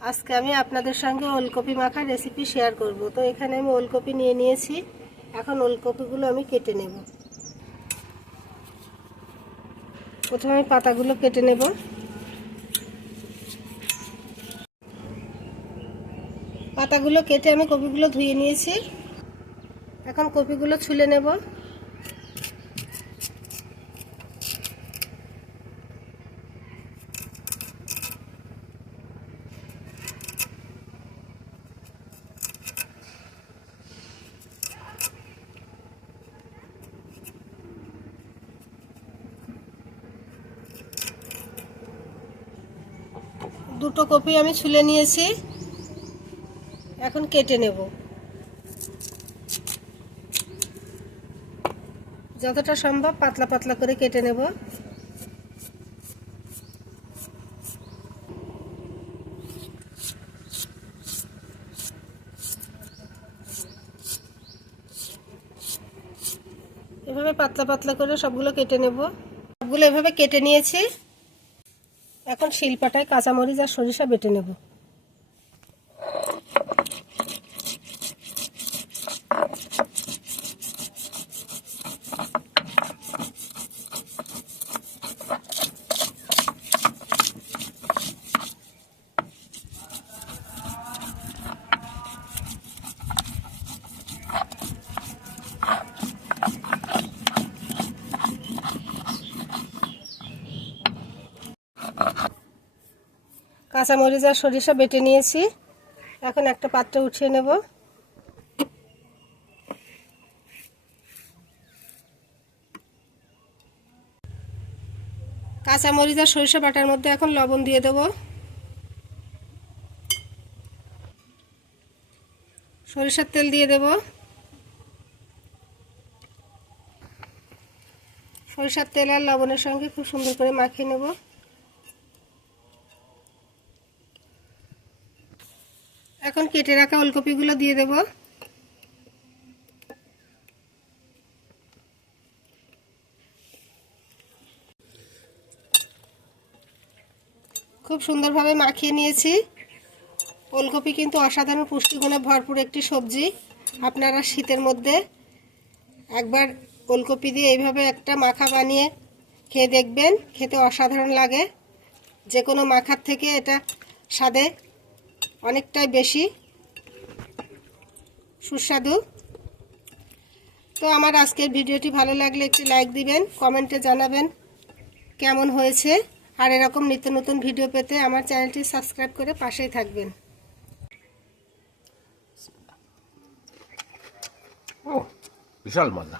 আজকে আমি আপনাদের সঙ্গে ওলকপি মাখার রেসিপি শেয়ার করব। তো এখানে আমি ওলকপি নিয়ে নিয়েছি। এখন ওলকপিগুলো আমি কেটে নেব। প্রথমে আমি পাতাগুলো কেটে নেব। পাতাগুলো কেটে আমি কপিগুলো ধুয়ে নিয়েছি। এখন কপিগুলো ছুলে নেব। দুটো কপি আমি ছুলে নিয়েছি। এখন কেটে নেব। যতটা সম্ভব পাতলা পাতলা করে কেটে নেব। এভাবে পাতলা পাতলা করে সবগুলো কেটে নেব। সবগুলো এভাবে কেটে নিয়েছি। এখন শিলপাটায় কাঁচামরিচ আর সরিষা বেটে নেব। কাঁচামরিচ আর সরিষা বেটে নিয়েছি। এখন একটা পাত্রে উঠিয়ে নেব। কাঁচামরিচ আর সরিষা বাটার মধ্যে এখন লবণ দিয়ে দেব। সরিষার তেল দিয়ে দেব। সরিষার তেল আর লবণের সঙ্গে খুব সুন্দর করে মাখিয়ে নেব। এখন কেটে রাখা ওলকপিগুলো দিয়ে দেব। খুব সুন্দরভাবে মাখিয়ে নিয়েছি। ওলকপি কিন্তু অসাধারণ পুষ্টিগুণে ভরপুর একটি সবজি। আপনারা শীতের মধ্যে একবার ওলকপি দিয়ে এইভাবে একটা মাখা বানিয়ে খেয়ে দেখবেন। খেতে অসাধারণ লাগে। যে কোনো মাখার থেকে এটা স্বাদে অনেকটাই বেশি সুস্বাদু। তো আমার আজকের ভিডিওটি ভালো লাগলে একটি লাইক দিবেন, কমেন্টে জানাবেন কেমন হয়েছে। আর এরকম নিত্য নতুন ভিডিও পেতে আমার চ্যানেলটি সাবস্ক্রাইব করে পাশেই থাকবেন। বিশাল মজা।